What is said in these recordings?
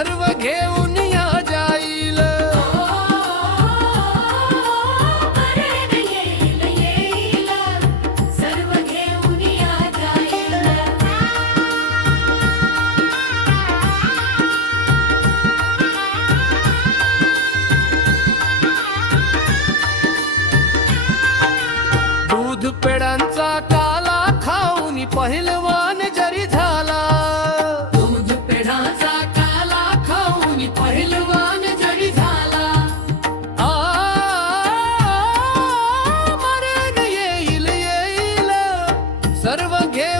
सर्व घेऊन या जाईल. सर्व घेऊन या दूध पेडांचा काला खाऊन पहिलवा सर्व घेऊ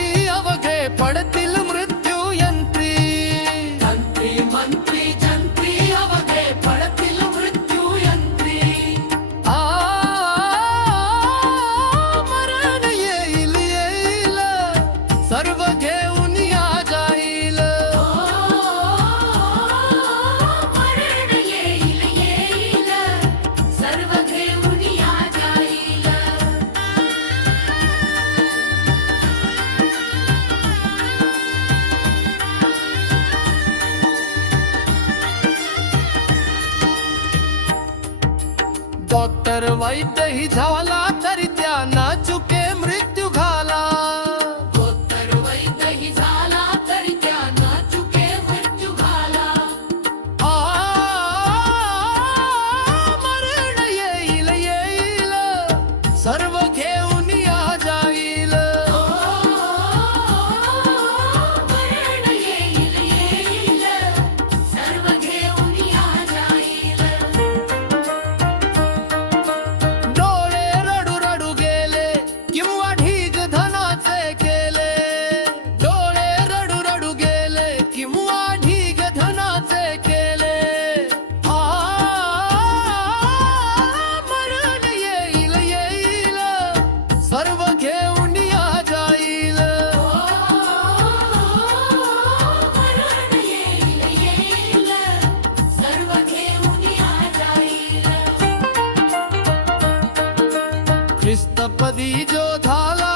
படத்தில் जर वैद्यही झाला तरी त्या ना चुके క్రిస్తపది జోధాలా